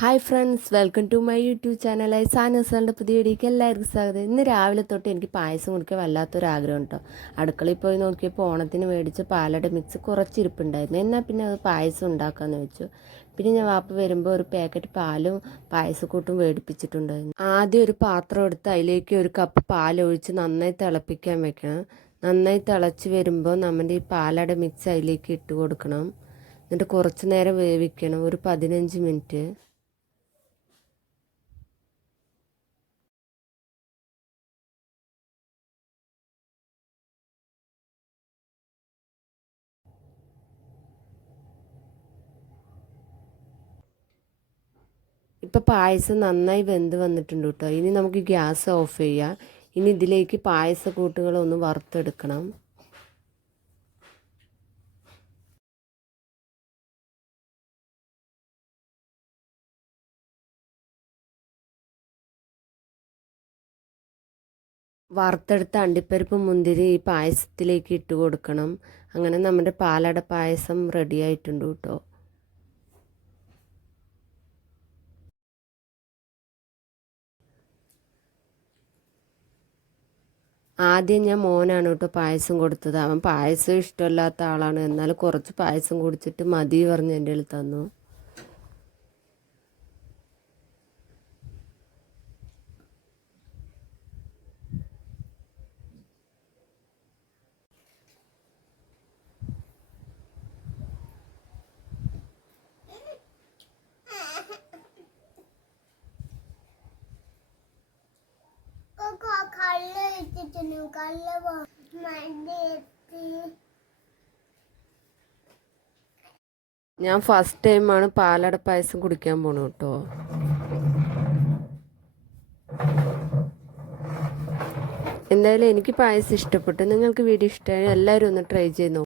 Hi friends welcome to my YouTube channel സാനസുകളുടെ പുതിയ വീഡിയോക്ക് എല്ലാവർക്കും സ്വാഗതം. ഇന്ന് രാവിലെ തൊട്ട് എനിക്ക് പായസം കുടിക്കാൻ വല്ലാത്തൊരാഗ്രഹം കേട്ടോ അടുക്കളയിൽ പോയി നോക്കിയപ്പോൾ ഓണത്തിന് മേടിച്ച പാലട മിക്സ് കുറച്ചിരിപ്പുണ്ടായിരുന്നു എന്നാൽ പിന്നെ അത് പായസം ഉണ്ടാക്കാമെന്ന് വെച്ചു. പിന്നെ ഞാൻ വാപ്പ വരുമ്പോൾ ഒരു പാക്കറ്റ് പാലും പായസക്കൂട്ടും മേടിപ്പിച്ചിട്ടുണ്ടായിരുന്നു ആദ്യം ഒരു പാത്രം എടുത്ത് അതിലേക്ക് ഒരു കപ്പ് പാലൊഴിച്ച് നന്നായി തിളപ്പിക്കാൻ വെക്കണം. നന്നായി തിളച്ച് വരുമ്പോൾ നമ്മുടെ ഈ പാലട മിക്സ് അതിലേക്ക് ഇട്ട് കൊടുക്കണം. എന്നിട്ട് കുറച്ച് നേരം വേവിക്കണം. ഒരു പതിനഞ്ച് മിനിറ്റ് ഇപ്പോൾ പായസം നന്നായി വെന്ത് വന്നിട്ടുണ്ട് കേട്ടോ ഇനി നമുക്ക് ഗ്യാസ് ഓഫ് ചെയ്യാം. ഇനി ഇതിലേക്ക് പായസ കൂട്ടുകളൊന്ന് വറുത്തെടുക്കണം. വറുത്തെടുത്ത അണ്ടിപ്പരിപ്പ് മുന്തിരി ഈ പായസത്തിലേക്ക് ഇട്ട് കൊടുക്കണം. അങ്ങനെ നമ്മുടെ പാലട പായസം റെഡി ആയിട്ടുണ്ട് കേട്ടോ ആദ്യം ഞാൻ മോനാണ് കേട്ടോ പായസം കൊടുത്തത്. അവൻ പായസം ഇഷ്ടമല്ലാത്ത ആളാണ്. എന്നാൽ കുറച്ച് പായസം കുടിച്ചിട്ട് മതി പറഞ്ഞ് എന്റെ തന്നു. ഞാൻ ഫസ്റ്റ് ടൈമാണ് പാലട പായസം കുടിക്കാൻ പോണു കേട്ടോ. എന്തായാലും എനിക്ക് പായസം ഇഷ്ടപ്പെട്ടു. നിങ്ങൾക്ക് വീഡിയോ ഇഷ്ടമായി എല്ലാവരും ഒന്ന് ട്രൈ ചെയ്ത്